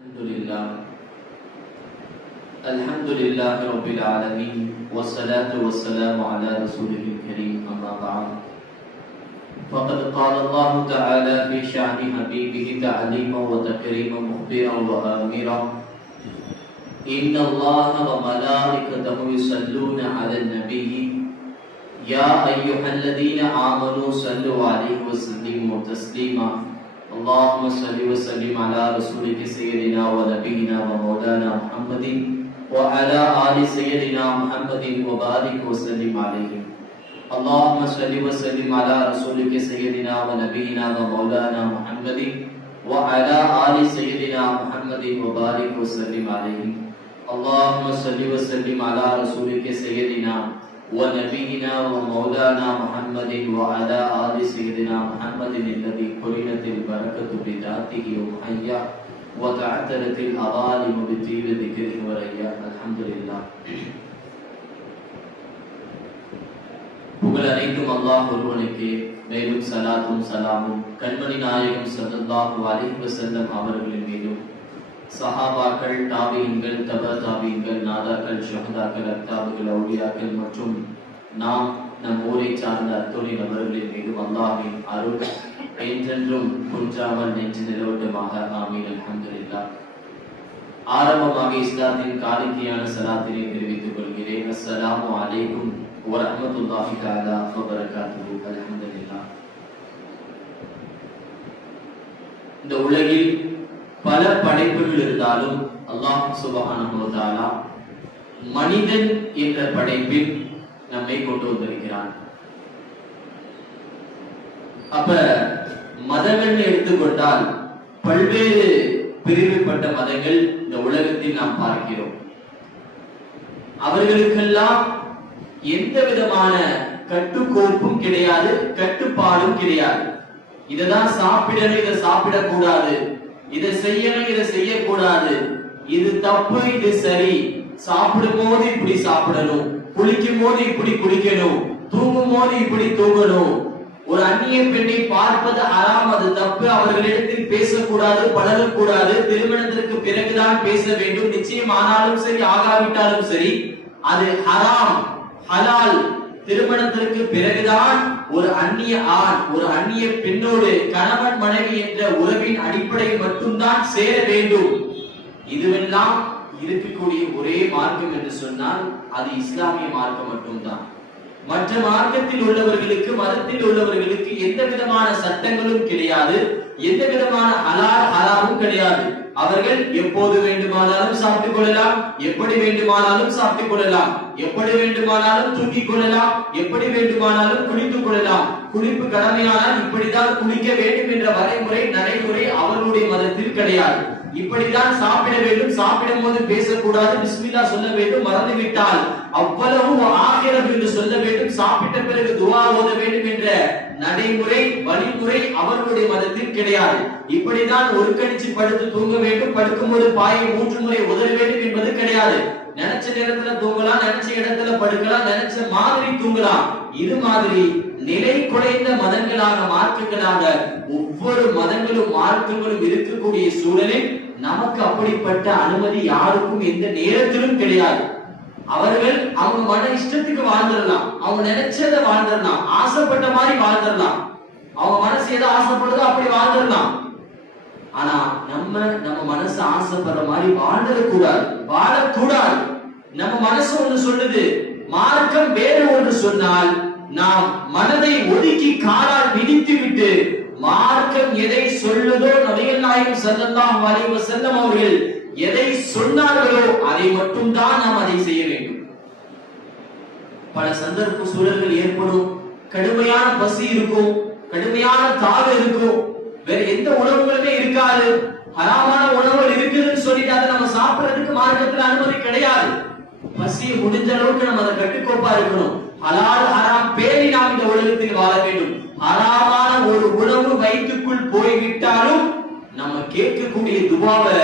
الحمد لله الحمد لله رب العالمين والصلاة والسلام على رسوله الكريم أما بعد. فقد قال الله تعالى في شأن حبيبه تعليما وتكريما مخبرا وآمرا إن الله وملائكته يصلون على النبي يا أيها الذين آمنوا صلوا عليه وسلموا تسليما اللهم صل وسلم على رسولك سيدنا ونبينا ومولانا محمد وعلى آل سيدنا محمد وبارك وسلم عليه. اللهم صل وسلم على رسولك سيدنا ونبينا ومولانا محمد وعلى آل سيدنا محمد وبارك وسلم عليه. اللهم صل وسلم على رسولك سيدنا ونبينا ومولانا محمد وعلى آل سيدنا محمد الذي قرنت البركة بذاته ومحيا وتعتلت الأظالم بطيب ذكره وريا الحمد لله புகழ் அனைத்தும் அல்லாஹ் ஒருவனுக்கு மேலும் சலாத்தும் சலாமும் கண்மணி நாயகம் ஸல்லல்லாஹு அலைஹி வஸல்லம் அவர்களின் மீதும் சஹாபாக்கள் தாபீன்கள் தப தாபீன்கள் நாதாக்கள் ஷஹதாக்கள் அக்தாபுகள் அவுளியாக்கள் மற்றும் நாம் நம் ஊரை சார்ந்த அத்துணை நபர்களின் மீது அல்லாஹின் அருள் என்றென்றும் குன்றாமல் நெஞ்சு நிலவட்டமாக. ஆமீன். அலமதுல்லா ஆரம்பமாக இஸ்லாத்தின் காலிக்கையான சலாத்தினை தெரிவித்துக் கொள்கிறேன். அஸ்ஸலாமு அலைக்கும் வரஹ்மத்துல்லாஹி தஆலா வ அலமதுல்லா இந்த உலகில் பல படைப்புகள் இருந்தாலும் அல்லாஹ் சுபஹானஹு மனிதன் என்ற படைப்பில் நம்மை கொண்டு வந்திருக்கிறான். அப்ப மதங்கள் எடுத்துக்கொண்டால் பல்வேறு பிரிவுப்பட்ட மதங்கள் இந்த உலகத்தில் நாம் பார்க்கிறோம். அவர்களுக்கெல்லாம் எந்த விதமான கட்டுக்கோப்பும் கிடையாது கட்டுப்பாடும் கிடையாது. இததான் சாப்பிடணும் இதை சாப்பிடக்கூடாது. இதை செய்யணும் இதை செய்யக்கூடாது. இது தப்பு இது சரி. சாப்பிடும் போது இப்படி சாப்பிடணும். குளிக்கும் போது இப்படி குளிக்கணும். தூங்கும் போது இப்படி தூங்கணும். ஒரு அந்நிய பெண்ணை பார்ப்பது அறாம் அது தப்பு. அவர்களிடத்தில் பேசக்கூடாது பழகக்கூடாது. திருமணத்திற்கு பிறகுதான் பேச வேண்டும். நிச்சயம் ஆனாலும் சரி ஆகாவிட்டாலும் சரி அது ஹராம் ஹலால். திருமணத்திற்கு பிறகுதான் ஒரு அந்நிய ஆண் ஒரு அந்நிய பெண்ணோடு கணவன் மனைவி என்ற உறவின் அடிப்படையில் மட்டும்தான் சேர வேண்டும். இதுவெல்லாம் இருக்கக்கூடிய ஒரே மார்க்கம் என்று சொன்னால் அது இஸ்லாமிய மார்க்கம் மட்டும்தான். மற்ற மார்க்கத்தில் உள்ளவர்களுக்கு மதத்தில் உள்ளவர்களுக்கு எந்த விதமான சட்டங்களும் கிடையாது எந்த விதமான ஹலால் அலாவும் கிடையாது. அவர்கள் எப்போது வேண்டுமானாலும் சாப்பிட்டுக் கொள்ளலாம் எப்படி வேண்டுமானாலும் சாப்பிட்டுக் கொள்ளலாம் எப்படி வேண்டுமானாலும் தூக்கிக் கொள்ளலாம் எப்படி வேண்டுமானாலும் குளித்துக் கொள்ளலாம். குளிப்பு கடமையானால் இப்படிதான் குளிக்க வேண்டும் என்ற வரைமுறை நடைமுறை அவர்களுடைய மதத்தில் கிடையாது. இப்படிதான் சாப்பிட வேண்டும் சாப்பிடும் போது பேசக்கூடாது பிஸ்மில்லா சொல்ல வேண்டும் மறந்து விட்டால் அவ்வளவு ஆகிரம் என்று சொல்ல வேண்டும் சாப்பிட்ட பிறகு துவா ஓத வேண்டும் என்ற நடைமுறை வழிமுறை அவர்களுடைய மதத்தில் கிடையாது. இப்படிதான் ஒரு கணிச்சு படுத்து தூங்க வேண்டும் படுக்கும் போது பாயை மூன்று முறை உதற வேண்டும் என்பது கிடையாது. நினைச்ச நேரத்துல தூங்கலாம் நினைச்ச இடத்துல படுக்கலாம் நினைச்ச மாதிரி தூங்கலாம். இது மாதிரி நிலை குறைந்த மதங்களாக மார்க்கங்களாக ஒவ்வொரு மதங்களும் மார்க்கங்களும் இருக்கக்கூடிய சூழலில் நமக்கு அப்படிப்பட்ட அனுமதி யாருக்கும் எந்த நேரத்திலும் கிடையாது. அவர்கள் அவங்க மன இஷ்டத்துக்கு வாழ்ந்துடலாம். அவங்க நினைச்சதை வாழ்ந்துடலாம். ஆசைப்பட்ட மாதிரி வாழ்ந்துடலாம். அவங்க மனசு எதை ஆசைப்படுதோ அப்படி வாழ்ந்துடலாம். ஆனா நம்ம நம்ம மனசு ஆசைப்படுற மாதிரி வாழக்கூடாது வாழக்கூடாது. நம்ம மனசு ஒன்று சொல்லுது. மார்க்கம் வேறு ஒன்று சொன்னால் நாம் மனதை ஒதுக்கி காலால் மிதித்து விட்டு மார்க்கம் எதை சொல்லுதோ நபிகள் நாயகம் ஸல்லல்லாஹு அலைஹி வஸல்லம் அவர்கள் எதை சொன்னார்களோ அதை மட்டும்தான் நாம் அதை செய்ய வேண்டும். பல சந்தர்ப்ப சூழல்கள் ஏற்படும். கடுமையான பசி இருக்கும். கடுமையான தாவு இருக்கும். வேற எந்த உணவுகளுமே இருக்காது. ஹராமான உணவுகள் இருக்குதுன்னு சொல்லிட்டு அதை நம்ம சாப்பிடுறதுக்கு மார்க்கத்துல அனுமதி கிடையாது. பசியை முடிஞ்ச அளவுக்கு நம்ம அதை கட்டுக்கோப்பா இருக்கணும். ஹலால் ஹராம் பேரி நாம் இந்த உலகத்தில் வாழ வேண்டும். ஹராமான ஒரு உணவு வயிற்றுக்குள் போய்விட்டாலும் நம்ம கேட்கக்கூடிய துவாவை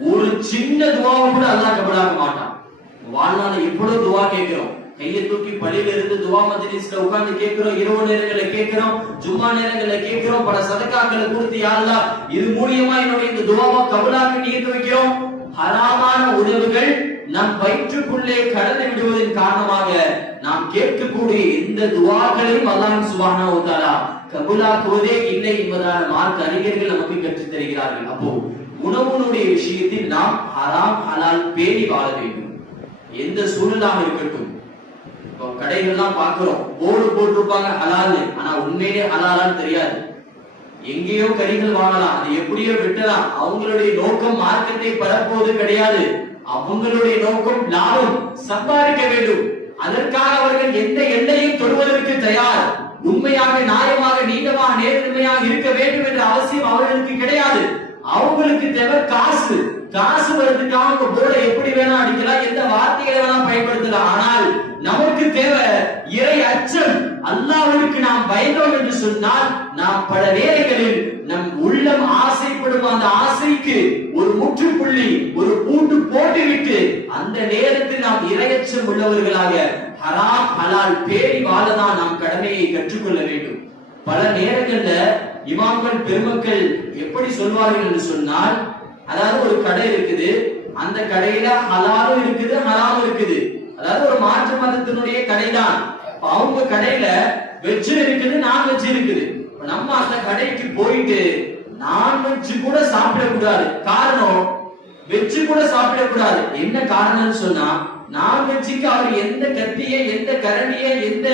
ஒரு சின்ன துவாவை கூட அல்லாஹ் கபலாக்க மாட்டான். வாழ்நாள் எவ்வளவு துவா கேட்கிறோம்? கையை தூக்கி பள்ளியில இருந்து துவா மஜ்லிஸ்ல உட்கார்ந்து கேட்கிறோம். இரவு நேரங்களை கேட்கிறோம். ஜும்மா நேரங்களை கேட்கிறோம். பல சதக்காக்களை கொடுத்து யாருலா இது மூலியமா என்னுடைய இந்த துவாவை கபலாக்கி நீக்க வைக்கிறோம். ஹராமான உணவுகள் நம் வயிற்றுக்குள்ளே கடந்து விடுவதன் காரணமாக நாம் கேட்கக்கூடிய இந்த துவாக்களையும் அல்லாஹ் சுபானா உத்தாலா கபுலாக்குவதே இல்லை என்பதான மார்க் அறிஞர்கள் நமக்கு கற்றுத் தருகிறார்கள். அப்போ உணவுனுடைய விஷயத்தில் நாம் ஹராம் ஹலால் பேணி வாழ வேண்டும். எந்த சூழலாக இருக்கட்டும். இப்போ கடைகள்லாம் பார்க்கிறோம். போர்டு போட்டிருப்பாங்க ஹலால்னு. ஆனா உண்மையிலே ஹலாலான்னு தெரியாது. எங்கேயோ கறிகள் வாங்கலாம். அது எப்படியோ விட்டலாம் அவங்களுடைய நோக்கம் மார்க்கத்தை பரப்புவது கிடையாது. அவங்களுடைய நோக்கம் லாபம் சம்பாதிக்க வேண்டும். அதற்காக அவர்கள் எந்த எல்லையும் தொடுவதற்கு தயார். உண்மையாக நியாயமாக நீளமாக நேர்மையாக இருக்க வேண்டும் என்ற அவசியம் அவர்களுக்கு கிடையாது. அவங்களுக்கு தேவை காசு. காசு வருதுக்காக அவங்க போர்டை எப்படி வேணா அடிக்கலாம் எந்த வார்த்தைகளை வேணா பயன்படுத்தலாம். ஆனால் நமக்கு தேவை இறை அச்சம். அல்லாவிற்கு நாம் பயந்தோம் என்று சொன்னால் நாம் பல நேரங்களில் நம் உள்ளம் ஆசைப்படும் அந்த ஆசைக்கு ஒரு முற்றுப்புள்ளி ஒரு பூண்டு போட்டுவிட்டு அந்த நேரத்தில் நாம் இரையச்சம் உள்ளவர்களாக ஹராம் ஹலால் பேணி வாழதான் நாம் கடமையை கற்றுக்கொள்ள வேண்டும். பல நேரங்கள்ல இமாம்கள் பெருமக்கள் எப்படி சொல்வார்கள் என்று சொன்னால் அதாவது ஒரு கடை இருக்குது அந்த கடையில ஹலாலும் இருக்குது ஹராமும் இருக்குது. அதாவது ஒரு மாற்று மதத்தினுடைய கடை தான் அவங்க கடையில வெஜ் இருக்குது நான் வெஜ் இருக்குது. நம்ம அந்த கடைக்கு போயிட்டு நான்வெஜ் கூட சாப்பிடக்கூடாது. காரணம் வெஜ் கூட சாப்பிடக்கூடாது. என்ன காரணம்னு சொன்னா நான்வெஜ்ஜுக்கு அவர் எந்த கத்திய எந்த கரண்டிய எந்த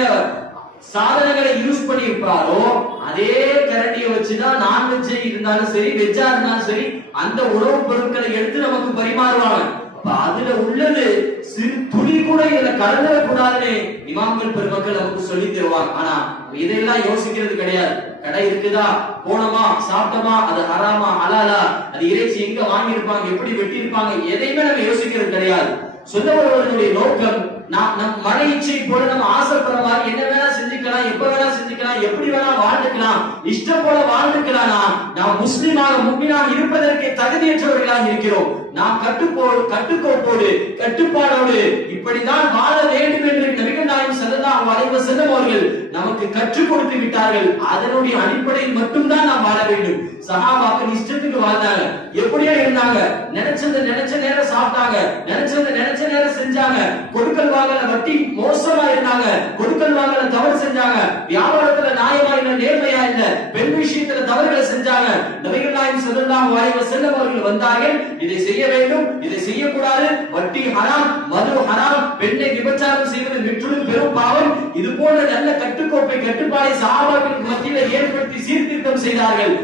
சாதனங்களை யூஸ் பண்ணி இருப்பாரோ அதே கரண்டியை வச்சுதான் நான்வெஜ் இருந்தாலும் சரி வெஜ்ஜா இருந்தாலும் சரி அந்த உணவுப் பொருட்களை எடுத்து நமக்கு பரிமாறுவாங்க. அதுல உள்ளது சிறு துளி கூட இதுல கலந்துடக்கூடாதுன்னு இமாம்கள் பெருமக்கள் நமக்கு சொல்லி தருவாங்க ஆனா இதையெல்லாம் யோசிக்கிறது கிடையாது. கடை இருக்குதா? போனோமா? சாப்பிட்டோமா? அது ஹராமா? அலாலா அது இறைச்சி எங்க வாங்கியிருப்பாங்க? எப்படி வெட்டியிருப்பாங்க? எதையுமே நம்ம யோசிக்கிறது கிடையாது. சொந்த ஒருவருடைய நோக்கம் நாம் நம் மன இச்சை போல நம்ம ஆசைப்படுற மாதிரி என்ன வேணா செஞ்சுக்கலாம் எப்ப வேணா செஞ்சுக்கலாம் எப்படி வேணா வாழ்ந்துக்கலாம். இஷ்டம் போல வாழ்ந்துக்கலாம் நாம் முஸ்லிமாக முக்மீனாக இருப்பதற்கு தகுதியற்றவர்களாக இருக்கிறோம். நாம் கட்டுப்போ கட்டுக்கோப்போடு கட்டுப்பாடோடு இப்படிதான் வாழ வேண்டும் என்று நபிகள் நாயகம் ஸல்லல்லாஹு அலைஹி அவர்கள் நமக்கு கற்றுக் கொடுத்து விட்டார்கள். அதனுடைய அடிப்படையில் மட்டும்தான் நாம் வாழ வேண்டும். சகாபாக்கள் இஷ்டத்துக்கு வாழ்ந்தாங்க. எப்படியா இருந்தாங்க. நினைச்சது நினைச்ச நேரம் சாப்பிட்டாங்க. நினைச்சது நினைச்ச நேரம் செஞ்சாங்க. கொடுக்கல் வாங்கல வட்டி மோசமா இருந்தாங்க. கொடுக்கல் வாங்கல தவறு செஞ்சாங்க. வியாபாரத்துல நியாயமா இல்ல நேர்மையா இல்ல பெண் விஷயத்துல தவறுகளை செஞ்சாங்க. நபிகள் நாயம் ஸல்லல்லாஹு அலைஹி வஸல்லம் அவர்கள் வந்தார்கள் இதை செய்ய வேண்டும். இதை செய்யக்கூடாது. வட்டி ஹராம் மது ஹராம் பெண்ணை விபச்சாரம் செய்வது முற்றிலும் பெரும் பாவம். இது போன்ற நல்ல கட்டுக்கோப்பை கட்டுப்பாடை சாபாக்களுக்கு மத்தியில் ஏற்படுத்தி சீர்திருத்தம் செய்தார்கள்.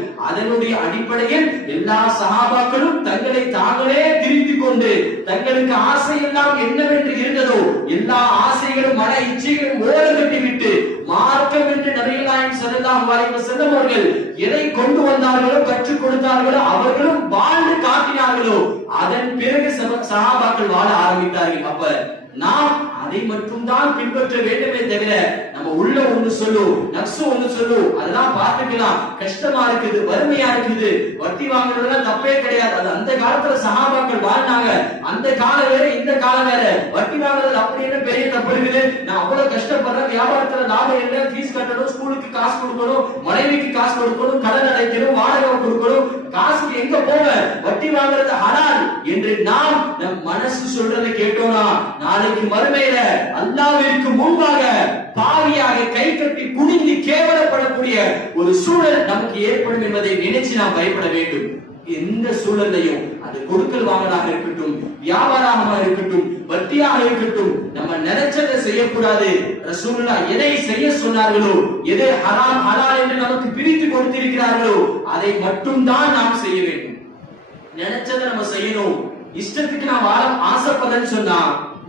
அதனுடைய அடிப்படையில் எல்லா சகாபாக்களும் தங்களை தாங்களே திருத்திக் கொண்டு தங்களுக்கு ஆசை எல்லாம் என்னவென்று இருந்ததோ எல்லா ஆசைகளும் மன இச்சைகளும் ஓரங்கட்டி கட்டிவிட்டு மார்க்கம் என்று நபிகளாயம் நாயகம் ஸல்லல்லாஹு அலைஹி அவர்கள் எதை கொண்டு வந்தார்களோ கற்றுக் கொடுத்தார்களோ அவர்களும் வாழ்ந்து காட்டினார்களோ அதன் பிறகு சகாபாக்கள் வாழ ஆரம்பித்தார்கள். அப்ப நாம் அதை மட்டும் தான் பின்பற்ற வேண்டுமே தவிர நம்ம உள்ள ஒண்ணு சொல்லும் நக்சு ஒண்ணு சொல்லும் அதெல்லாம் பார்த்துக்கலாம். கஷ்டமா இருக்குது வறுமையா இருக்குது. வட்டி வாங்குறதுலாம் தப்பே கிடையாது. அது அந்த காலத்துல சகாபாக்கள் வாழ்ந்தாங்க. அந்த காலம் வேற இந்த காலம் வேற. வட்டி வாங்குறது அப்படின்னு பெரிய தப்பு இருக்குது? நான் அவ்வளவு கஷ்டப்படுறேன். வியாபாரத்துல லாபம் இல்லை. ஃபீஸ் கட்டணும் ஸ்கூலுக்கு காசு கொடுக்கணும் மனைவிக்கு காசு கொடுக்கணும் கடன் அடைக்கணும் வாடகை கொடுக்கணும். காசுக்கு எங்க போவேன் வட்டி வாங்குறது ஹலால் என்று நாம் நம் மனசு சொல்றதை கேட்டோம்னா நாளைக்கு மறுமையில அல்லாவிற்கு முன்பாக பாவியாக கை கட்டி குனிந்து கேவலப்படக்கூடிய ஒரு சூழல் நமக்கு ஏற்படும் என்பதை நினைச்சு நாம் பயப்பட வேண்டும். எந்த சூழலையும் அது கொடுக்கல் வாங்கலாக இருக்கட்டும் வியாபாரமாக இருக்கட்டும் வட்டியாக இருக்கட்டும் நம்ம நினைச்சதை செய்யக்கூடாது. ரசூல்லா எதை செய்ய சொன்னார்களோ எதை ஹராம் ஹலால் என்று நமக்கு பிரித்து கொடுத்திருக்கிறார்களோ அதை மட்டும்தான் நாம் செய்ய வேண்டும். நினைச்சதை நம்ம செய்யணும். இஷ்டத்துக்கு நான் வாழ சொன்னா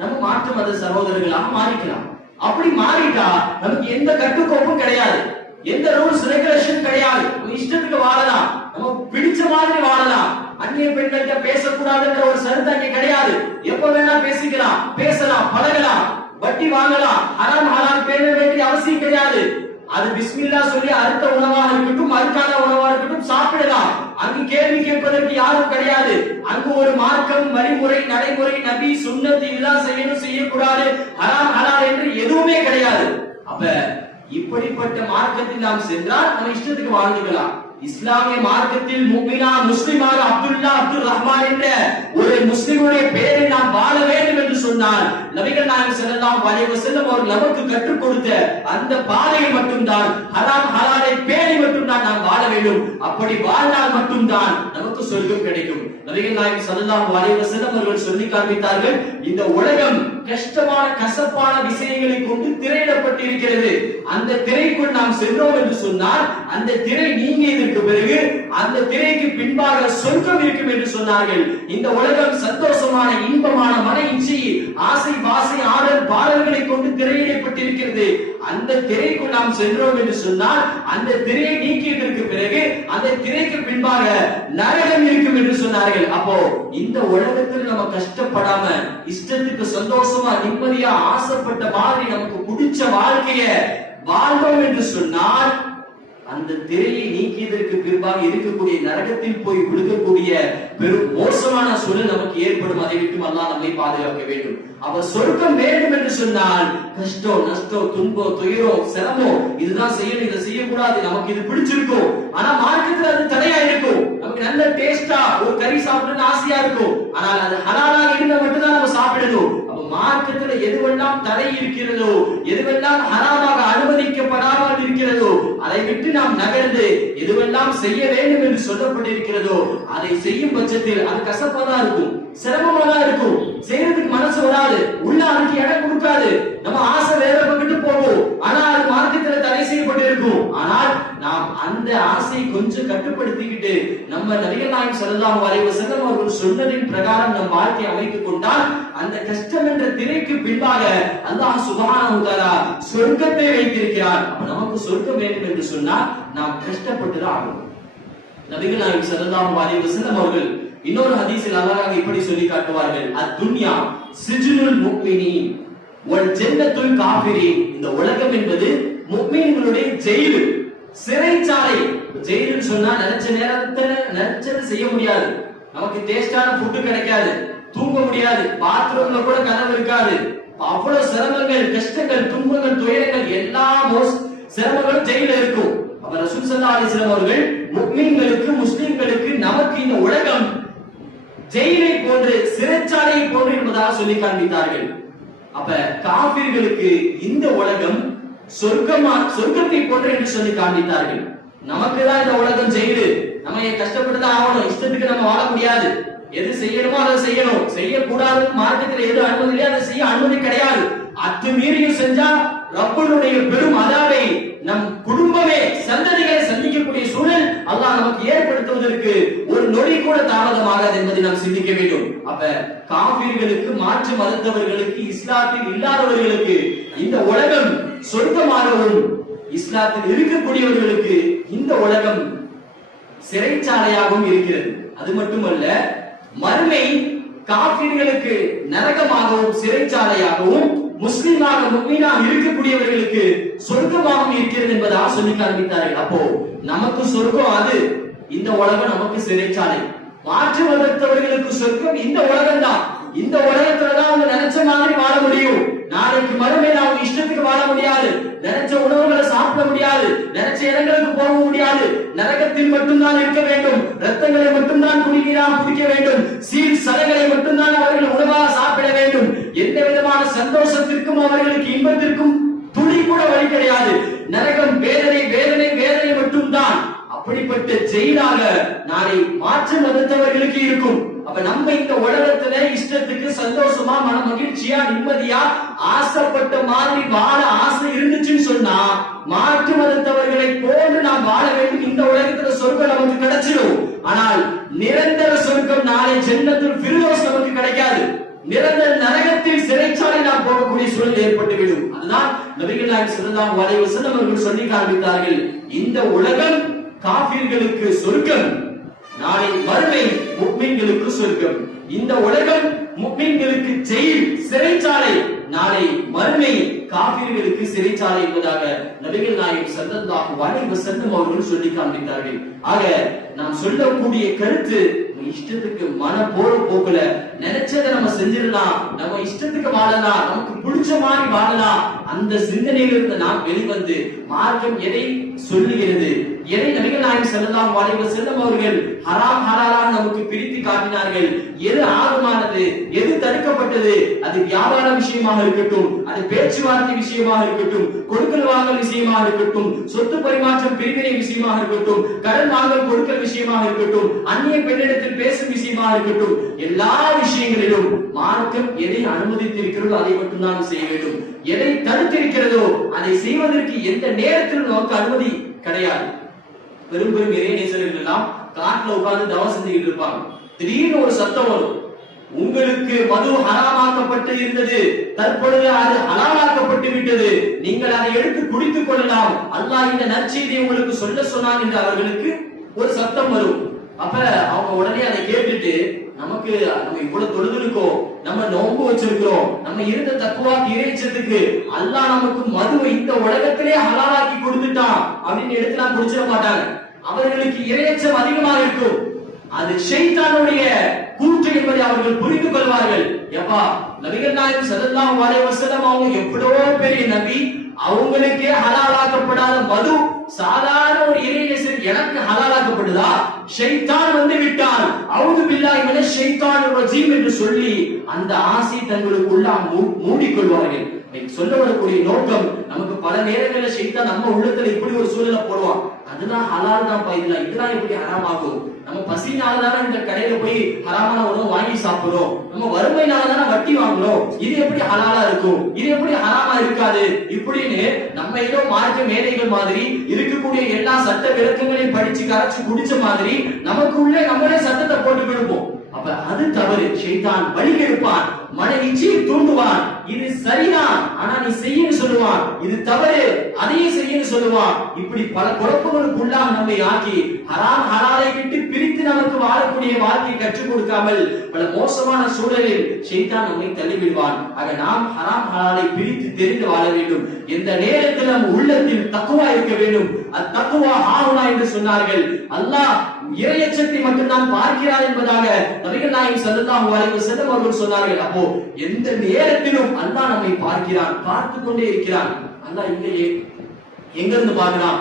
நம்ம மாற்று மத சகோதரர்களாக மாறிக்கலாம். அப்படி மாறிட்டா நமக்கு எந்த கட்டுக்கோப்பும் கிடையாது. எந்த ரூல்ஸ் ரெகுலேஷன் கிடையாது. இஷ்டத்துக்கு வாழலாம். நம்ம பிடிச்ச மாதிரி வாழலாம். அந்நிய பெண்கள்கிட்ட பேசக்கூடாதுன்ற ஒரு சருத்து அங்கே கிடையாது. எப்ப வேணா பேசிக்கலாம். பேசலாம் பழகலாம். வட்டி வாங்கலாம். ஹராம் ஹராம் பேர வேண்டிய அவசியம் கிடையாது. அது பிஸ்மில்லா சொல்லி அறுத்த உணவாக இருக்கட்டும் அறுக்காத உணவாக இருக்கட்டும் சாப்பிடலாம். அங்கு கேள்வி கேட்பதற்கு யாரும் அங்கு ஒரு மார்க்கம் வழிமுறை நடைமுறை நபி சுண்ணத்து இதெல்லாம் செய்யணும் செய்யக்கூடாது ஹலால் ஹலால் என்று எதுவுமே கிடையாது. அப்ப இப்படிப்பட்ட மார்க்கத்தில் நாம் சென்றால் நம்ம இஷ்டத்துக்கு வாழ்ந்துக்கலாம். இஸ்லாமிய மார்க்கத்தில் முக்மினா முஸ்லிமாக அப்துல்லா அப்துல் ரஹ்மான் என்ற ஒரு முஸ்லிமுடைய பெயரை நாம் வாழ வேண்டும் என்று சொன்னால் நபிகள் நாயகம் செல்லலாம் அலைஹி செல்லும் அவர்கள் நமக்கு கற்றுக் கொடுத்த அந்த பாதையை மட்டும்தான் ஹராம் ஹலாலை பேணி மட்டும்தான் நாம் வாழ வேண்டும். அப்படி வாழ்ந்தால் மட்டும்தான் நமக்கு சொர்க்கம் கிடைக்கும். நபிகள் நாயகம் செல்லலாம் அலைஹி செல்லும் அவர்கள் சொல்லி காண்பித்தார்கள் இந்த உலகம் கஷ்டமான கசப்பான விஷயங்களை கொண்டு திரையிடப்பட்டிருக்கிறது. அந்த திரைக்குள் நாம் சென்றோம் என்று சொன்னால் அந்த திரை திரைக்கு பிறகு அந்த திரைக்கு பின்பாக சொர்க்கம் இருக்கும் என்று சொன்னார்கள். இந்த உலகம் சந்தோஷமான இன்பமான மன இச்சை ஆசை வாசை ஆடல் பாடல்களை கொண்டு திரையிடப்பட்டிருக்கிறது அந்த திரைக்கு நாம் சென்றோம் என்று சொன்னால் அந்த திரையை நீக்கியதற்கு பிறகு அந்த திரைக்கு பின்பாக நரகம் இருக்கும் என்று சொன்னார்கள். அப்போ இந்த உலகத்தில் நம்ம கஷ்டப்படாம இஷ்டத்துக்கு சந்தோஷமா நிம்மதியா ஆசைப்பட்ட மாதிரி நமக்கு பிடிச்ச வாழ்க்கைய வாழ்வோம் என்று சொன்னால் அந்த திரையை நீக்கியதற்கு பிற்பாக இருக்கக்கூடிய நரகத்தில் போய் விழுகக்கூடிய பெரும் மோசமான சூழல் நமக்கு ஏற்படும். அதை விட்டு அல்லாஹ் நம்மை பாதுகாக்க வேண்டும். அவர் சொர்க்கம் வேண்டும் என்று சொன்னால் கஷ்டம் நஷ்டம் துன்பம் துயரம் சிரமம் இதுதான் செய்யணும் இதை செய்யக்கூடாது. நமக்கு இது பிடிச்சிருக்கும். ஆனா மார்க்கத்துல அது தடையா இருக்கும். நமக்கு நல்ல டேஸ்டா ஒரு கறி சாப்பிடணும்னு ஆசையா இருக்கும். ஆனால் அது ஹலாலாக இருந்தா மட்டும்தான் நம்ம சாப்பிடணும். அப்ப மார்க்கத்துல எதுவெல்லாம் தடை இருக்கிறதோ எதுவெல்லாம் ஹராமாக அனுமதிக்கப்படாமல் இருக்கிறதோ அதை விட்டு நாம் நகர்ந்து எதுவெல்லாம் செய்ய வேண்டும் என்று சொல்லப்பட்டிருக்கிறதோ அதை செய்யும் பட்சத்தில் அது கசப்பதா தான் இருக்கும்? சிரமமா தான் இருக்கும்? செய்யறதுக்கு மனசு வராது. உள்ள அதுக்கு இடம் கொடுக்காது. நம்ம ஆசை வேற பங்கிட்டு போவோம் ஆனா அது மார்க்கத்துல தடை செய்யப்பட்டிருக்கும். ஆனால் நாம் அந்த ஆசையை கொஞ்சம் கட்டுப்படுத்திக்கிட்டு நம்ம நபிகள் நாயம் ஸல்லல்லாஹு வரைவு வஸல்லம் அவர்கள் சொன்னதின் பிரகாரம் நம் வாழ்க்கையை அமைத்துக் கொண்டால் அந்த கஷ்டம் என்ற திரைக்கு பின்பாக அல்லாஹ் சுப்ஹானஹு தஆலா சொர்க்கத்தை வைத்திருக்கிறார். நமக்கு சொர்க்கம் வேண்டும் என்று சொன்னால் நாம் கஷ்டப்பட்டு தான் ஆகணும். நபிகள் நாயகம் ஸல்லல்லாஹு வரைவு வஸல்லம் அவர்கள் இன்னொரு ஹதீஸில் அழகாக இப்படி சொல்லி காட்டுவார்கள். அத்துன்யா சிஜுனுல் முக்மினி ஒரு ஜென்னத்துள் காபிரி இந்த உலகம் என்பது முக்மீன்களுடைய ஜெயிலு. சிறைச்சாலை. ஜெயிலுன்னு சொன்னா நினைச்ச நேரத்துல நினைச்சது செய்ய முடியாது. நமக்கு டேஸ்டான ஃபுட்டு கிடைக்காது. தூங்க முடியாது. பாத்ரூம்ல கூட கதவு இருக்காது. அவ்வளவு சிரமங்கள் கஷ்டங்கள் துன்பங்கள் துயரங்கள் எல்லா மோஸ்- சிரமங்களும் ஜெயில இருக்கும். அப்ப ரசூல் சல்லா அலிஸ்லாம் அவர்கள் முக்மீன்களுக்கு முஸ்லிம்களுக்கு நமக்கு இந்த உலகம் ஜெயிலை போன்று சிறைச்சாலையை போன்று என்பதாக சொல்லி காண்பித்தார்கள். அப்ப காபிர்களுக்கு இந்த உலகம் சொர்க்கமா சொர்க்கத்தை போன்று என்று சொல்லி காண்பித்தார்கள். நமக்கு தான் இந்த உலகம் செய்யுது. நம்ம ஏன் கஷ்டப்பட்டு தான் ஆகணும்? இஷ்டத்துக்கு நம்ம வாழ முடியாது. எது செய்யணுமோ அதை செய்யணும். செய்யக்கூடாது மார்க்கத்தில் எது அனுமதி இல்லையோ அதை செய்ய அனுமதி கிடையாது. அத்துமீறியும் செஞ்சா ரப்பனுடைய பெரும் அதாவை நம் குடும்பமே சந்ததிகளை சந்திக்கக்கூடிய சூழல் அல்லாஹ் நமக்கு ஏற்படுத்துவதற்கு ஒரு நொடி கூட தாமதமாகாது என்பதை நாம் சிந்திக்க வேண்டும். அப்ப காபீர்களுக்கு மாற்று மதத்தவர்களுக்கு இஸ்லாத்தில் இல்லாதவர்களுக்கு இந்த உலகம் சொர்க்கமாகவும் இஸ்லாத்தில் இருக்கக்கூடியவர்களுக்கு இந்த உலகம் சிறைச்சாலையாகவும் இருக்கிறது. அது மட்டுமல்ல மறுமை காபீர்களுக்கு நரகமாகவும் சிறைச்சாலையாகவும் முஸ்லிமாக முக்மீனாக இருக்கக்கூடியவர்களுக்கு சொர்க்கமாகவும் இருக்கிறது என்பதாக சொல்லி காண்பித்தார்கள். அப்போ நமக்கு சொர்க்கம் அது. இந்த உலகம் நமக்கு சிறைச்சாலை. மாற்று மதத்தவர்களுக்கு சொர்க்கம் இந்த உலகம் தான் இந்த உலகத்துலதான் அவங்க நினைச்ச மாதிரி வாழ முடியும். நாளைக்கு மறுமையில் அவங்க இஷ்டத்துக்கு வாழ முடியாது. நினைச்ச உணவுகளை சாப்பிட முடியாது. நினைச்ச இடங்களுக்கு போக முடியாது. நரகத்தில் மட்டும்தான் இருக்க வேண்டும். ரத்தங்களை மட்டும்தான் குடிநீராக குடிக்க வேண்டும். சீர் சதங்களை மட்டும்தான் அவர்கள் உணவாக சாப்பிட வேண்டும். எந்த விதமான சந்தோஷத்திற்கும் அவர்களுக்கு இன்பத்திற்கும் துளி கூட வழி கிடையாது. நரகம் வேதனை வேதனை வேதனை மட்டும்தான். அப்படிப்பட்ட செயலாக நாளை மாற்றம் மதத்தவர்களுக்கு இருக்கும். அப்ப நம்ம இந்த உலகத்துல இஷ்டத்துக்கு சந்தோஷமா மன மகிழ்ச்சியா நிம்மதியா ஆசைப்பட்ட மாதிரி வாழ ஆசை இருந்துச்சுன்னு சொன்னா மாற்று மதத்தவர்களை போன்று நாம் வாழ வேண்டும். இந்த உலகத்துல சொர்க்கம் நமக்கு கிடைச்சிடும் ஆனால் நிரந்தர சொர்க்கம் நாளை ஜென்னத்தில் ஃபிர்தௌஸ் நமக்கு கிடைக்காது. நிரந்தர நரகத்தில் சிறைச்சாலை நாம் போகக்கூடிய சூழல் ஏற்பட்டுவிடும். அதுதான் நபிகள் நாயகம் சிறந்தாம் அலைஹி வஸல்லம் அவர்கள் சொல்லி காண்பித்தார்கள். இந்த உலகம் காபீர்களுக்கு சொர்க்கம். நாளை மறுமை இந்த உலகம் முக்மீன்களுக்கு ஜெயில் சிறைச்சாலை நாளை மறுமை காபிர்களுக்கு சிறைச்சாலை என்பதாக நபிகள் நாயகம் சந்தந்தாக அலைஹி செல்லும் அவர்கள் சொல்லி காண்பித்தார்கள். ஆக நாம் சொல்லக்கூடிய கருத்து இஷ்டத்துக்கு மன போற போக்குல நினைச்சதை நம்ம செஞ்சிடலாம் நம்ம இஷ்டத்துக்கு வாழலாம் நமக்கு பிடிச்ச மாதிரி வாழலாம். அந்த சிந்தனையிலிருந்து நாம் வெளிவந்து மார்க்கம் எதை சொல்லுகிறது? எதை நபிகள் நாயகம் செல்லலாம் வாலிபர் செல்லும் அவர்கள் ஹராம் ஹலாலாக நமக்கு பிரித்து காட்டினார்கள்? எது ஆர்வமானது? எது தடுக்கப்பட்டது? அது வியாபார விஷயமாக இருக்கட்டும் அது பேச்சுவார்த்தை விஷயமாக இருக்கட்டும் கொடுக்கல் வாங்கல் விஷயமாக இருக்கட்டும் சொத்து பரிமாற்றம் பிரிவினை விஷயமாக இருக்கட்டும் கடன் வாங்கல் கொடுக்கல் விஷயமாக இருக்கட்டும் அந்நிய பெண்ணிடத்தில் பேசும் விஷயமாக இருக்கட்டும் எல்லா விஷயங்களிலும் மார்க்கம் எதை அனுமதித்திருக்கிறதோ அதை மட்டும்தான் செய்ய வேண்டும். எதை தடுத்திருக்கிறதோ அதை செய்வதற்கு எந்த நேரத்திலும் நமக்கு அனுமதி கிடையாது. பெரும் பெரும் இறைநேசர்கள் எல்லாம் காட்டுல உட்கார்ந்து தவம் செஞ்சுக்கிட்டு இருப்பாங்க. திடீர்னு ஒரு சத்தம் வரும். உங்களுக்கு மது ஹராமாக்கப்பட்டு இருந்தது. தற்பொழுது அது ஹலாலாக்கப்பட்டு விட்டது. நீங்கள் அதை எடுத்து குடித்துக் கொள்ளலாம். அல்லாஹ் இந்த நற்செய்தியை உங்களுக்கு சொல்ல சொன்னான் என்று அவர்களுக்கு ஒரு சத்தம் வரும். அப்ப அவங்க உடனே அதை கேட்டுட்டு நமக்கு நம்ம இவ்வளவு தொழுதுருக்கோம் நம்ம நோன்பு வச்சிருக்கிறோம் நம்ம இருந்த தக்குவா இறைச்சதுக்கு அல்லா நமக்கு மதுவை இந்த உலகத்திலே ஹலாலாக்கி கொடுத்துட்டான் அப்படின்னு எடுத்துலாம் குடிச்சிட மாட்டாங்க. அவர்களுக்கு இறைச்சம் அதிகமாக இருக்கும். அது ஷைத்தானுடைய கூற்று என்பதை அவர்கள் புரிந்து கொள்வார்கள். எப்பா நபிகள் நாயகம் ஸல்லல்லாஹு வரை வசதம் அவங்க எவ்வளவோ பெரிய நபி அவங்களுக்கே ஹலாலாக்கப்படாத மது சாதாரண ஒரு இறைநேசர் எனக்கு ஹலாலாக்கப்படுதா ஷைத்தான் வந்து விட்டான். அவுது பில்லாஹி மினஷ் ஷைத்தான் ரஜீம் என்று சொல்லி அந்த ஆசை தங்களுக்குள்ள மூ- மூடிக்கொள்வார்கள். சொல்ல வரக்கூடிய நோக்கம் நமக்கு பல நேரங்களில் ஷைத்தான் நம்ம உள்ளத்துல இப்படி ஒரு சூழலை போடுவான். அதுதான் ஹலால் தான்ப்பா இதுல. இதெல்லாம் எப்படி ஹராமாகும் நம்ம பசினால தானே இந்த கடையில போய் ஹராமான உணவு வாங்கி சாப்பிடுறோம். நம்ம வறுமைனால தானே வட்டி வாங்குறோம். இது எப்படி ஹலாலா இருக்கும்? இது எப்படி ஹராமா இருக்காது? இப்படின்னு நம்ம ஏதோ மார்க்க மேதைகள் மாதிரி இருக்கக்கூடிய எல்லா சட்ட விளக்கங்களையும் படிச்சு கரைச்சு குடிச்ச மாதிரி நமக்கு உள்ளே நம்மளே சட்டத்தை போட்டு விடுப்போம் அப்ப அது தவறு. ஷைத்தான் வழி கெடுப்பான் மன நிச்சயம் தூண்டுவான். இது சரிதான். ஆனா நீ இது தவறு அதையும் சரின்னு சொல்லுவான். இப்படி பல குழப்பங்களுக்குள்ளாக நம்மை ஆக்கி ஹராம் ஹலாலை விட்டு பிரித்து நமக்கு வாழக்கூடிய வாழ்க்கையை கற்றுக் கொடுக்காமல் பல மோசமான சூழலில் செய்தான் நம்மை தள்ளிவிடுவான். ஆக நாம் ஹராம் ஹலாலை பிரித்து தெரிந்து வாழ வேண்டும். எந்த நேரத்தில் நம் உள்ளத்தில் தக்குவா இருக்க வேண்டும்? அத்தக்குவா ஆகுனா என்று சொன்னார்கள். அல்லாஹ் இரையச்சத்தை மட்டும்தான் பார்க்கிறார் என்பதாக நபிகள் நாயகம் செல்லலாம் அலைஹி செல்லும் அவர்கள் சொன்னார்கள். அப்போ எந்த நேரத்திலும் அல்லாஹ் நம்மை பார்க்கிறான் பார்த்து கொண்டே இருக்கிறான். அல்லாஹ் இல்லையே எங்க இருந்து பார்க்கிறான்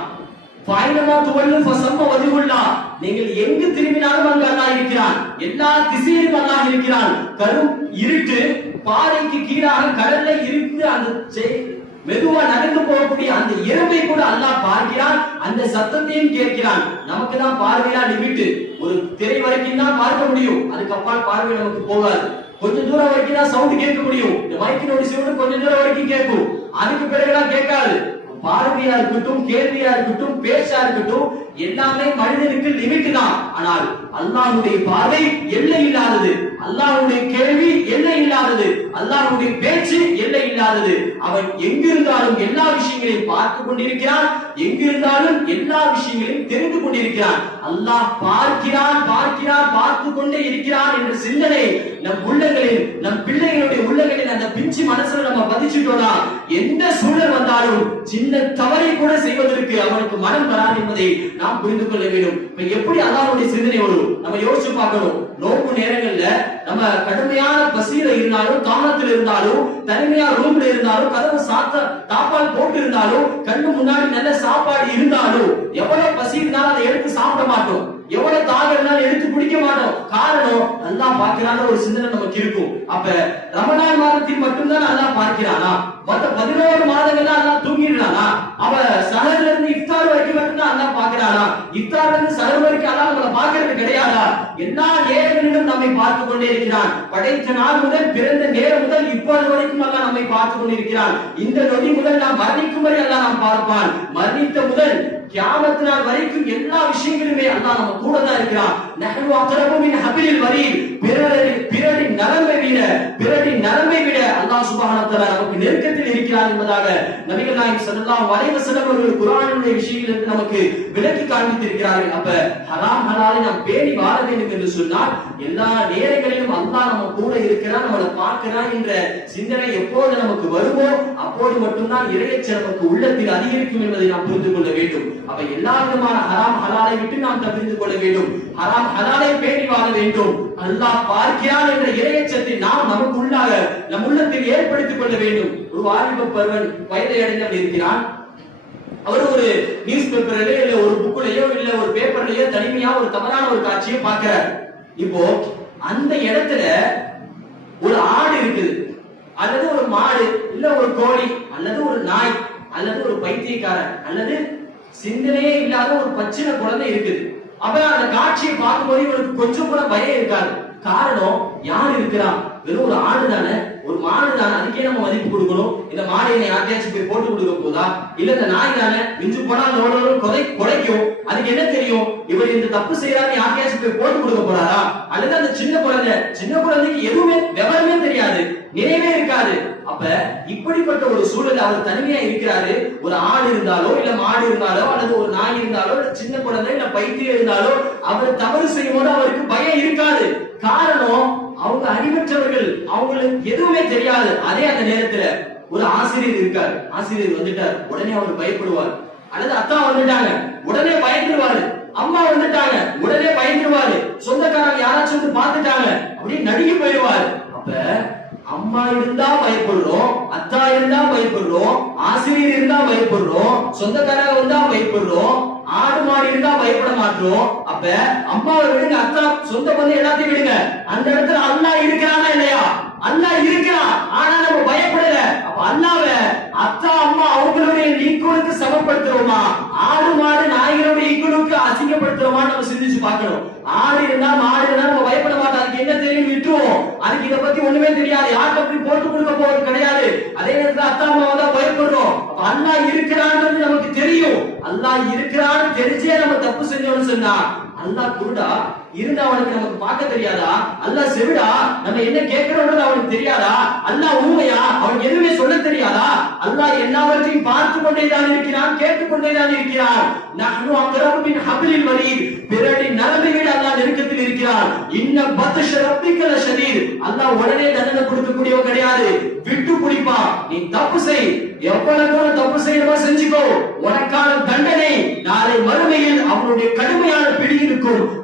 பயணமா துவள்ளும் சம்ப வதிவுள்ளா நீங்கள் எங்கு திரும்பினாலும் அங்கு அல்லாஹ் இருக்கிறான். எல்லா திசையிலும் அல்லாஹ் இருக்கிறான். கரும் இருட்டு பாறைக்கு கீழாக கடல்ல இருந்து அந்த செய்- மெதுவா நடந்து போகக்கூடிய அந்த இரவை கூட அல்லாஹ் பார்க்கிறான் அந்த சத்தத்தையும் கேட்கிறான். நமக்கு தான் பார்வையா லிமிட் ஒரு திரை வரைக்கும் தான் பார்க்க முடியும். அதுக்கப்புறம் பார்வை நமக்கு போகாது. கொஞ்ச தூரம் வரைக்கும் தான் சவுண்ட் கேட்க முடியும். இந்த மைக்கினோட சவுண்ட் கொஞ்ச தூரம் வரைக்கும் கேட்கும். அதுக்கு பிறகுலாம் கேட்காது. பார்வையா இருக்கட்டும் கேள்வியா இருக்கட்டும் பேச்சா இருக்கட்டும் எல்லாமே மனிதனுக்கு லிமிட் தான். ஆனால் அல்லாஹ்வுடைய பார்வை எல்லை இல்லாதது. அல்லாஹ்வுடைய கேள்வி எல்லை இல்லாதது. அல்லாஹ்வுடைய பேச்சு எல்லை இல்லாதது. அவன் எங்கிருந்தாலும் எல்லா விஷயங்களையும் பார்த்து கொண்டிருக்கிறான். எங்கிருந்தாலும் எல்லா விஷயங்களையும் தெரிந்து கொண்டிருக்கிறான். அல்லாஹ் பார்க்கிறான் பார்க்கிறான் பார்த்து கொண்டே இருக்கிறான் என்ற சிந்தனை நம் உள்ளங்களில் நம் பிள்ளைகளுடைய உள்ளங்களில் அந்த பிஞ்சு மனசுல நம்ம பதிச்சுட்டோம்னா எந்த சூழல் வந்தாலும் சின்ன தவறை கூட செய்வதற்கு அவனுக்கு மனம் வராது என்பதை நாம் புரிந்து கொள்ள வேண்டும். இப்ப எப்படி அல்லாஹ்வுடைய சிந்தனை வரும்? நம்ம யோசிச்சு பார்க்கணும். நோக்கு நேரங்கள்ல நம்ம கடுமையான பசியில இருந்தாலும் தாமத்தில் இருந்தாலும் தனிமையா ரூம்ல இருந்தாலும் கதவு சாத்த தாப்பால் போட்டு இருந்தாலும் கண்ணு முன்னாடி நல்ல சாப்பாடு இருந்தாலும் எவ்வளவு பசி இருந்தாலும் அதை எடுத்து சாப்பிட மாட்டோம். எவ்வளவு தாக இருந்தாலும் எடுத்து குடிக்க மாட்டோம். காரணம் நல்லா பார்க்கிறான ஒரு சிந்தனை நமக்கு இருக்கும். அப்ப ரமணான் மாதத்தில் மட்டும்தான் நல்லா பார்க்கிறானா? மத்த பதினோரு மாதங்கள்ல அதெல்லாம் தூங்கிடுறானா? அவ சஹர்ல இருந்து இஃப்தார் வரைக்கும் மட்டும்தான் அதெல்லாம் பாக்குறானா இஃப்தார்ல இருந்து சஹர் வரைக்கும் அல்லா நம்மளை பார்க்கிறது கிடையாதா? எல்லா நேரங்களிலும் நம்மை பார்த்து கொண்டே இருக்கிறான். படைத்த நாள் முதல் பிறந்த நேரம் முதல் இப்போது வரைக்கும் எல்லாம் நம்மை பார்த்து கொண்டிருக்கிறான். இந்த நொடி முதல் நாம் மரணிக்கும் வரை எல்லாம் நாம் பார்ப்பான். மரணித்த முதல் கியாமத்து நாள் வரைக்கும் எல்லா விஷயங்களுமே அல்லாஹ் நம்ம கூட தான் இருக்கிறான். நஹ்னு அக்ரபு மின் ஹபிலில் வரீன் பிறரின் பிறரின் நரம்பை விட பிறரின் நரம்பை விட அல்லாஹ் சுப்ஹானஹு நமக்கு நெருக்கத்தில் இருக்கிறார் என்பதாக நபிகள் நாயகம் ஸல்லல்லாஹு அலைஹி வஸல்லம் அவர்கள் குர்ஆனுடைய விஷயங்களிலிருந்து நமக்கு விலக்கி காண்பித்திருக்கிறார்கள். அப்ப ஹராம் ஹலாலை நாம் பேணி வாழ வேண்டும் என்று சொன்னால் எல்லா நேரங்களிலும் நம்ம கூட இருக்கிறான் நம்மளை பார்க்கிறான் என்ற சிந்தனை எப்போது நமக்கு வருமோ அப்போது மட்டும்தான் இறையச்சல் நமக்கு உள்ளத்தில் அதிகரிக்கும் என்பதை நாம் புரிந்து கொள்ள வேண்டும். அப்ப எல்லா விதமான ஹராம் ஹலாலை விட்டு நாம் தவிர்த்து கொள்ள வேண்டும். ஹராம் ஹலாலை பேணி வாழ வேண்டும். அல்லாஹ் பார்க்கிறான் என்ற இறையச்சத்தை நாம் நமக்கு உள்ளாக நம் உள்ளத்தில் ஏற்படுத்திக் கொள்ள வேண்டும். ஒரு வாலிப பருவன் வயதை அடைந்தவன் இருக்கிறான். அவர் ஒரு நியூஸ் பேப்பர்லயோ இல்ல ஒரு புக்லயோ இல்ல ஒரு பேப்பர்லயோ தனிமையா ஒரு தவறான ஒரு காட்சியை பார்க்கிறார். இப்போ அந்த இடத்துல ஒரு ஆடு இருக்குது அல்லது ஒரு மாடு இல்ல ஒரு கோழி அல்லது ஒரு நாய் அல்லது ஒரு பைத்தியக்காரன் அல்லது சிந்தனையே இல்லாத ஒரு பச்சின குழந்தை இருக்குது. அப்ப அந்த காட்சியை பார்க்கும்போது இவனுக்கு கொஞ்சம் கூட பயம் இருக்காது. காரணம் யார் இருக்கிறா? வெறும் ஒரு ஆடு தானே. ஒரு மாடு தானே அதுக்கே நம்ம மதிப்பு கொடுக்கணும். இந்த மாடு என்னை யார்ட்டையாச்சும் போய் போட்டு கொடுக்க போதா? இல்ல இந்த நாய் தானே மிஞ்சு போனா நோட கொலை குலைக்கும். அதுக்கு என்ன தெரியும்? இவர் இந்த தப்பு செய்யறாரு யார்ட்டையாச்சும் போய் போட்டு கொடுக்க போறாரா? அல்லது அந்த சின்ன குழந்தை சின்ன குழந்தைக்கு எதுவுமே விவரமே தெரியாது. நினைவே இருக்காது. அப்ப இப்படிப்பட்ட ஒரு சூழல் அவர் தனிமையா இருக்கிறாரு. ஒரு ஆடு இருந்தாலோ இல்ல மாடு இருந்தாலோ அல்லது ஒரு நாய் இருந்தாலோ இல்ல சின்ன குழந்தை இல்ல பைத்தியம் இருந்தாலோ அவர் தவறு செய்யும் போது அவருக்கு பயம் இருக்காது. காரணம் அவங்க அறிவற்றவர்கள் அவங்களுக்கு எதுவுமே தெரியாது. அதே அந்த நேரத்துல ஒரு ஆசிரியர் இருக்கார். ஆசிரியர் வந்துட்டார். உடனே அவர் பயப்படுவார். அல்லது அத்தா வந்துட்டாங்க. உடனே பயந்துருவாரு. அம்மா வந்துட்டாங்க. உடனே பயந்துருவாரு. சொந்தக்காரங்க யாராச்சும் வந்து பார்த்துட்டாங்க. அப்படின்னு நடுங்கி போயிடுவாரு. அப்ப அம்மா இருந்தா பயப்படுறோம் அத்தா இருந்தா பயப்படுறோம் ஆசிரியர் இருந்தா பயப்படுறோம் சொந்தக்காரங்க வந்தா பயப்படுறோம் ஆடு மாடு இருந்தா பயப்பட மாட்டோம். அப்ப அம்மாவை விடுங்க அத்தா சொந்த பந்தம் எல்லாத்தையும் விடுங்க. அந்த இடத்துல அண்ணா இருக்கிறானா இல்லையா? அண்ணா இருக்கிறான் ஆனா நம்ம பயப்படல. அப்ப அல்லாஹ்வ அத்தா அம்மா அவங்களுடைய நீக்கோளுக்கு சமப்படுத்துறோமா நாய்களுடைய அசிங்கப்படுத்துறோமா நம்ம சிந்திச்சு பார்க்கணும். ஆடு இருந்தா மாடு இருந்தா நம்ம பயப்பட மாட்டோம். அதுக்கு என்ன தெரியும் விட்டுருவோம். அதுக்கு இதை பத்தி ஒண்ணுமே தெரியாது. யார்கிட்ட அப்படி போட்டு கொடுக்க போறது கிடையாது. அதே நேரத்துல அத்தா அம்மா தான் பயப்படுறோம். அப்ப இருக்கிறான்றது நமக்கு தெரியும். அல்லா இருக்கிறான்னு தெரிஞ்சே நம்ம தப்பு செஞ்சோம்னு சொன்னா அல்லா குருடா இருந்து அவனுக்கு நமக்கு பார்க்க தெரியாதா? அல்லாஹ் செவிடா? நம்ம என்ன கேட்கிறோம்ன்றது அவனுக்கு தெரியாதா? அல்லாஹ் ஊமையா? அவனுக்கு எதுவுமே சொல்ல தெரியாதா? அல்லாஹ் எல்லாவற்றையும் பார்த்து கொண்டே தான் இருக்கிறான் கேட்டுக்கொண்டே தான் இருக்கிறான். நஹ்னு அக்ரபு மின் ஹப்லில் பிறடி நரம்பை விட நெருக்கத்தில் இருக்கிறார். இன்ன பத்ஷ ரப்பிக்க ஷரீர் அல்லாஹ் உடனே தண்டனை கொடுக்கக்கூடியவன் கிடையாது. விட்டு குடிப்பா நீ தப்பு செய். எவ்வளவு தப்பு செய்யணுமோ செஞ்சுக்கோ. உனக்கான தண்டனை நாளை மறுமையில் அவனுடைய கடும்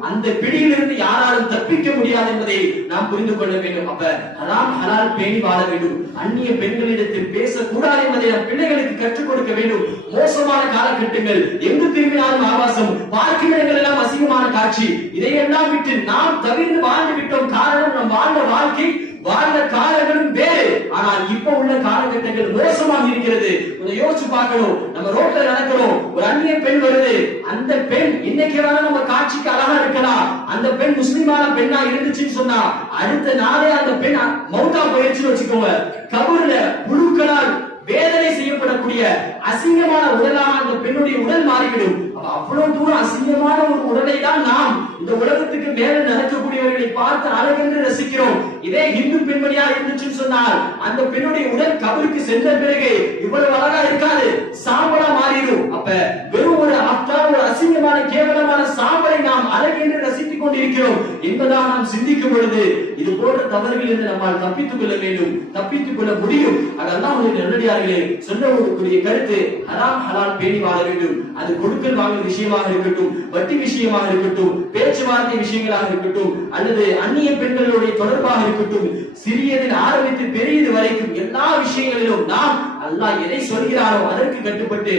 அந்த பிடியிலிருந்து யாராலும் தப்பிக்க முடியாது என்பதை நாம் புரிந்து கொள்ள வேண்டும். அப்ப ஹராம் ஹலால் பேணி வாழ வேண்டும். அந்நிய பெண்களிடத்தில் பேசக்கூடாது என்பதை நம் பிள்ளைகளுக்கு கற்றுக் கொடுக்க வேண்டும். மோசமான காலகட்டங்கள் எங்கு திரும்பினாலும் ஆபாசம் பார்க்கும் இடங்கள் எல்லாம் அசிங்கமான காட்சி. இதையெல்லாம் விட்டு நாம் தவிர்த்து வாழ்ந்து விட்டோம். காரணம் நம் வாழ்ந்த வாழ்க்கை வாழ்ந்த காலங்களும் வேறு. ஆனால் இப்ப உள்ள காலகட்டங்கள் மோசமாக இருக்கிறது. கொஞ்சம் யோசிச்சு பார்க்கணும். நம்ம ரோட்ல நடக்கிறோம். ஒரு அந்நிய பெண் வருது. அந்த பெண் இன்னைக்கு நம்ம காட்சிக்கு அழகா இருக்கலாம். அந்த பெண் முஸ்லிமான பெண்ணா இருந்துச்சுன்னு சொன்னா அடுத்த நாளே அந்த பெண் மௌத்தா போயிடுச்சுன்னு வச்சுக்கோங்க. கபூர்ல புழுக்களால் வேதனை செய்யப்படக்கூடிய அசிங்கமான உடலாக அந்த பெண்ணுடைய உடல் மாறிவிடும். அவ்வளவு தூரம் அசிங்கமான ஒரு உடலை தான் நாம் இந்த உலகத்துக்கு மேல நடக்கக்கூடியவர்களை பார்த்து அழகென்று ரசிக்கிறோம். இதே இந்து பெண்மணியா இருந்துச்சுன்னு சொன்னால் அந்த பெண்ணுடைய உடல் கபருக்கு சென்ற பிறகு இவ்வளவு அழகா இருக்காது சாம்பலா மாறிடும். அப்ப வெறும் ஒரு அப்தா ஒரு அசிங்கமான கேவலமான சாம்பலை நாம் அழகென்று ரசித்துக் கொண்டிருக்கிறோம் என்பதான் நாம் சிந்திக்கும் பொழுது இது போன்ற தவறுகள் இருந்து நம்மால் தப்பித்துக் கொள்ள வேண்டும் தப்பித்துக் கொள்ள முடியும். அதெல்லாம் ஒரு நல்லடியார்களே சொன்னவர்களுக்குரிய கருத்து ஹராம் ஹலால் பேணி வாழ வேண்டும். அது கொடுக்கல் வாங்கல் விஷயமாக இருக்கட்டும் வட்டி விஷயமாக இருக்கட்டும் பேச்சுவார்த்தை விஷயங்களாக இருக்கட்டும் அல்லது அந்நிய பெண்களுடைய தொடர்பாக இருக்கட்டும் சிறியதில் ஆரம்பித்து பெரியது வரைக்கும் எல்லா விஷயங்களிலும் நாம் அல்லாஹ் எதை சொல்கிறாரோ அதற்கு கட்டுப்பட்டு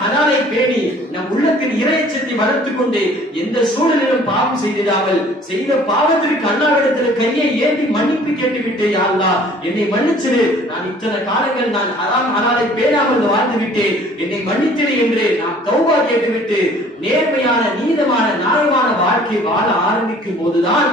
ஹலாலை பேணி நம் உள்ளத்தில் இறையச்சத்தை வளர்த்துக் கொண்டு எந்த சூழலிலும் பாவம் செய்திடாமல் செய்த பாவத்திற்கு அல்லாவிடத்தில் கையை ஏந்தி மன்னிப்பு கேட்டுவிட்டு யா அல்லாஹ் என்னை மன்னிச்சிரு. நான் இத்தனை காலங்கள் நான் ஹராம் ஹலாலை பேணாமல் வாழ்ந்து விட்டேன். என்னை மன்னித்திரு என்று நாம் தௌபா கேட்டுவிட்டு நேர்மையான நீதமான நியாயமான வாழ்க்கை வாழ ஆரம்பிக்கும் போதுதான்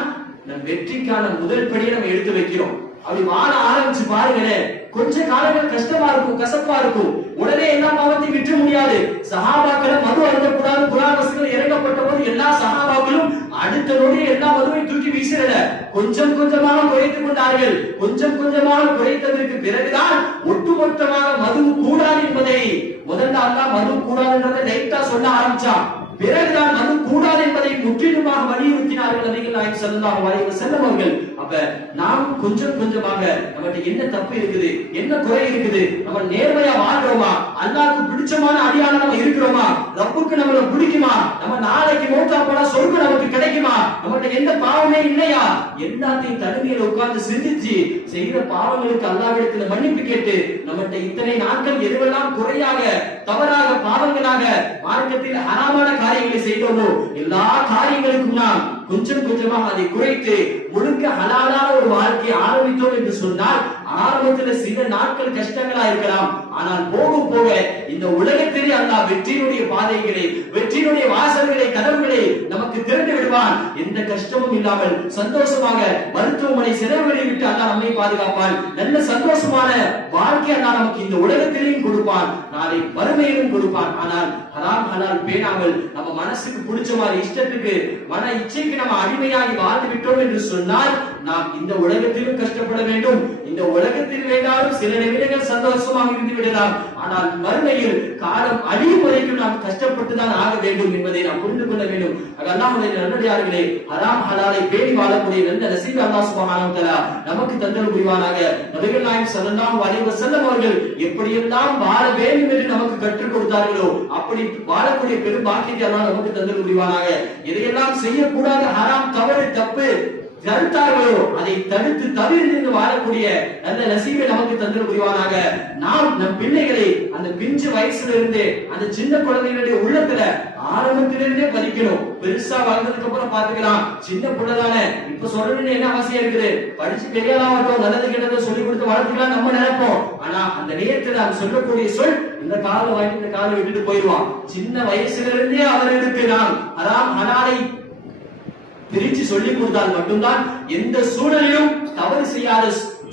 நம் வெற்றிக்கான முதல் படியை நம்ம எடுத்து வைக்கிறோம். அப்படி வாழ ஆரம்பிச்சு பாருங்களேன். கொஞ்ச காலங்கள் கஷ்டமா இருக்கும் கசப்பா இருக்கும். உடனே எல்லா பாவத்தையும் விற்ற முடியாது. சஹாபாக்களை மது அருந்தக்கூடாது. குரான் இறங்கப்பட்ட போது எல்லா சஹாபாக்களும் அடுத்த நொடி எல்லா மதுவையும் தூக்கி வீசிடல கொஞ்சம் கொஞ்சமாக குறைத்துக் கொண்டார்கள். கொஞ்சம் கொஞ்சமாக குறைத்ததற்கு பிறகுதான் ஒட்டுமொத்தமாக மது கூடாது என்பதை முதல்ல அல்லா மது கூடாதுன்றதை லைட்டா சொல்ல ஆரம்பிச்சான். பிறகுதான் மது கூடாது என்பதை முற்றிலுமாக வலியுறுத்தினார்கள் நபிகள் நாயகம் ஸல்லல்லாஹு அலைஹி செல்லவர்கள் அப்ப நாம் கொஞ்சம் கொஞ்சமாக நம்மகிட்ட என்ன தப்பு இருக்குது என்ன குறை இருக்குது நம்ம நேர்மையா வாழ்றோமா அல்லாஹ்வுக்கு பிடிச்சமான அடியாளம் நம்ம இருக்கிறோமா ரப்புக்கு நம்மள பிடிக்குமா நம்ம நாளைக்கு மௌத்தா போனா சொர்க்கம் நமக்கு கிடைக்குமா நம்மகிட்ட எந்த பாவமே இல்லையா? எல்லாத்தையும் தனிமையில உட்கார்ந்து சிந்திச்சு செய்த பாவங்களுக்கு அல்லாவிடத்துல மன்னிப்பு கேட்டு நம்மகிட்ட இத்தனை நாட்கள் எதுவெல்லாம் குறையாக தவறாக பாவங்களாக மார்க்கத்தில் ஹராமான காரியங்களை செய்தோமோ? எல்லா காரியங்களுக்கும் நாம் கொஞ்சம் கொஞ்சமாக அதை குறைத்து முழுக்க ஹலாலான ஒரு வாழ்க்கையை ஆரம்பித்தோம் என்று சொன்னால் ஆரம்பத்துல சில நாட்கள் கஷ்டங்களா இருக்கலாம். ஆனால் போக போக இந்த உலகத்திலே அல்லாஹ் வெற்றியினுடைய பாதைகளை வெற்றியினுடைய வாசல்களை கதவுகளை நமக்கு திறந்து விடுவான். எந்த கஷ்டமும் இல்லாமல் சந்தோஷமாக மருத்துவமனை செலவுகளை விட்டு அல்லாஹ் நம்மை பாதுகாப்பான். நல்ல சந்தோஷமான வாழ்க்கை அல்லாஹ் நமக்கு இந்த உலகத்திலேயும் கொடுப்பான். நாளை வறுமையிலும் கொடுப்பான். ஆனால் ஹராம் ஹலால் பேணாமல் நம்ம மனசுக்கு பிடிச்ச மாதிரி இஷ்டத்துக்கு மன இச்சைக்கு நம்ம அடிமையாகி வாழ்ந்து விட்டோம் என்று சொன்னால் நாம் இந்த உலகத்திலும் கஷ்டப்பட வேண்டும். இந்த உலகத்தில் வேண்டாலும் சில நிமிடங்கள் சந்தோஷமாக இருந்து விடலாம். ஆனால் மறுமையில் காலம் அழியும் வரைக்கும் நாம் கஷ்டப்பட்டுதான் ஆக வேண்டும் என்பதை நாம் புரிந்து கொள்ள வேண்டும். அல்லாஹுடைய நல்லடியார்களே ஹராம் ஹலாலை பேணி வாழக்கூடிய நல்ல நசீப் அல்லா சுப்ஹானஹு வ நமக்கு தந்தல் புரிவானாக. நபிகள் நாயம் ஸல்லல்லாஹு அலைஹி வஸல்லம் அவர்கள் எப்படியெல்லாம் வாழ வேண்டும் என்று நமக்கு கற்றுக் கொடுத்தார்களோ அப்படி வாழக்கூடிய பெரும் பாக்கியத்தை நமக்கு தந்தல் புரிவானாக. எதையெல்லாம் செய்யக்கூடாத ஹராம் தவறு தப்பு தடுத்தார்களோ? அதை தடுத்து தவிர்த்து வாழக்கூடிய நல்ல நசீவை நமக்கு தந்திர புரிவானாக. நாம் நம் பிள்ளைகளை அந்த பிஞ்சு வயசுல இருந்து அந்த சின்ன குழந்தைகளுடைய உள்ளத்துல ஆரம்பத்திலிருந்தே பதிக்கணும். பெருசா வளர்ந்ததுக்கு அப்புறம் பாத்துக்கலாம் சின்ன பிள்ளைதானே? இப்ப சொல்லணும்னு என்ன அவசியம் இருக்குது? படிச்சு பெரியாளா வரட்டும் நல்லது கெட்டதை சொல்லி கொடுத்து வளர்த்துக்கலாம் நம்ம நினைப்போம். ஆனா அந்த நேரத்துல நாம் சொல்லக்கூடிய சொல் இந்த காலம் வாங்கி இந்த காலை விட்டுட்டு போயிடுவான். சின்ன வயசுல இருந்தே அவர் நாம் அதான் அனாலை பிரிச்சு சொல்லிக் கொடுத்தால் மட்டும்தான் எந்த சூழலிலும் தவறு செய்யாத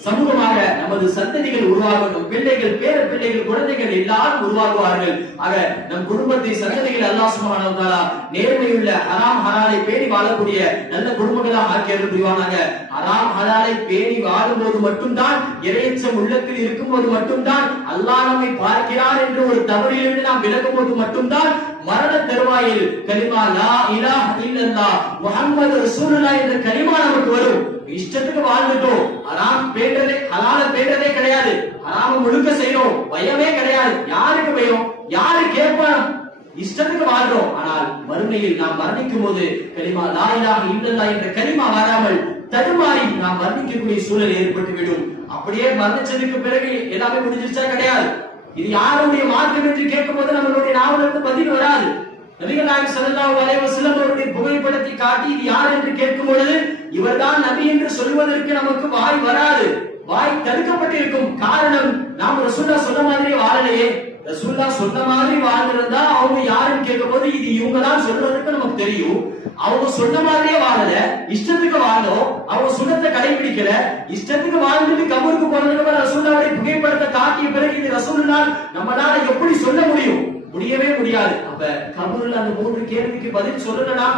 சமூகமாக நமது சந்ததிகள் உருவாகணும் பிள்ளைகள் பேர பிள்ளைகள் குழந்தைகள் எல்லாரும் உருவாகுவார்கள். ஆக நம் குடும்பத்தை சந்ததிகள் அல்லாஹ் சுப்ஹானஹு நேர்மையுள்ள ஹராம் ஹலாலை பேணி வாழக்கூடிய நல்ல குடும்பங்களாக ஆக்கி அருள் புரிவானாக. ஹராம் ஹலாலை பேணி வாழும்போது மட்டும்தான் இறையச்சம் உள்ளத்தில் இருக்கும்போது மட்டும்தான் அல்லாஹ் நம்மை பார்க்கிறார் என்று ஒரு தவறிலிருந்து நாம் விலகும் போது மட்டும்தான் மரண தருவாயில் கலிமா லா இலா இல்லல்லா முஹம்மது ரசூலுல்லாஹ் என்ற கலிமா நமக்கு வரும். இஷ்டத்துக்கு வாழ்ந்துட்டோம். ஹராம் பேண்டதே ஹலால பேண்டதே கிடையாது. ஹராம முழுக்க செய்யணும் பயமே கிடையாது. யாருக்கு பயம்? யாரு கேட்பான் இஷ்டத்துக்கு வாழ்றோம். ஆனால் மறுமையில் நாம் மரணிக்கும் போது கரிமா லாயிலாக இல்லல்லா என்ற கரிமா வராமல் தடுமாறி நாம் மரணிக்கக்கூடிய சூழல் ஏற்பட்டுவிடும். அப்படியே மரணிச்சதுக்கு பிறகு எல்லாமே முடிஞ்சிருச்சா? கிடையாது. இது யாருடைய மார்க்கம் என்று கேட்கும் போது நம்மளுடைய நாவலுக்கு பதில் வராது. நபிகள் நாயகம் ஸல்லல்லாஹு அலைஹி வஸல்லம் புகைப்படத்தை காட்டி இது யார் என்று கேட்கும் பொழுது இவர்தான் நபி என்று சொல்வதற்கு நமக்கு வாய் வராது. வாய் தடுக்கப்பட்டிருக்கும் காரணம் நாம் ரசூல்லா சொன்ன மாதிரி வாழலையே. ரசூல்லா சொன்ன மாதிரி வாழ்ந்திருந்தா அவங்க யாருன்னு கேட்கும் போது இது இவங்க தான் சொல்றதுக்கு நமக்கு தெரியும். அவங்க சொன்ன மாதிரியே வாழல. இஷ்டத்துக்கு வாழும் அவங்க சுண்ணத்தை கடைபிடிக்கல இஷ்டத்துக்கு வாழ்ந்துட்டு கபூருக்கு போனதுக்கு ரசூல்லாவுடைய புகைப்படத்தை காட்டிய பிறகு இது ரசூலுனால் நம்மளால எப்படி சொல்ல முடியும்? முடியவே முடியாது. அப்ப கபூர்ல அந்த மூன்று கேள்விக்கு பதில் சொல்லலனா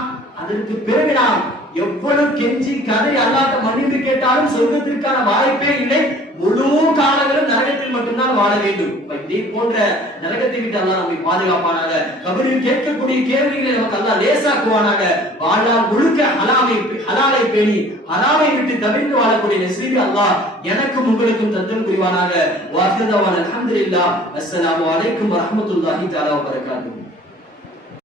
அதற்கு பிறகு நாம் எவ்வளவு கெஞ்சி கதை அல்லாத மன்னித்து கேட்டாலும் சொர்க்கத்திற்கான வாய்ப்பே இல்லை. முழு காலங்களும் நரகத்தில் மட்டும்தான் வாழ வேண்டும். இப்ப இதே போன்ற நரகத்தை விட்டு அல்லா நம்மை பாதுகாப்பானாக. கபரில் கேட்கக்கூடிய கேள்விகளை நமக்கு அல்லா லேசாக்குவானாக. வாழ்நாள் முழுக்க ஹலாமை ஹலாலை பேணி ஹராமை விட்டு தவிர்த்து வாழக்கூடிய நசீபி அல்லாஹ் எனக்கும் உங்களுக்கும் தந்தல் புரிவானாக. வாஹிதவான் அலமதுல்லா அஸ்லாம் வலைக்கும் வரமத்துல்லாஹி தாலா வபரகாத்துஹு.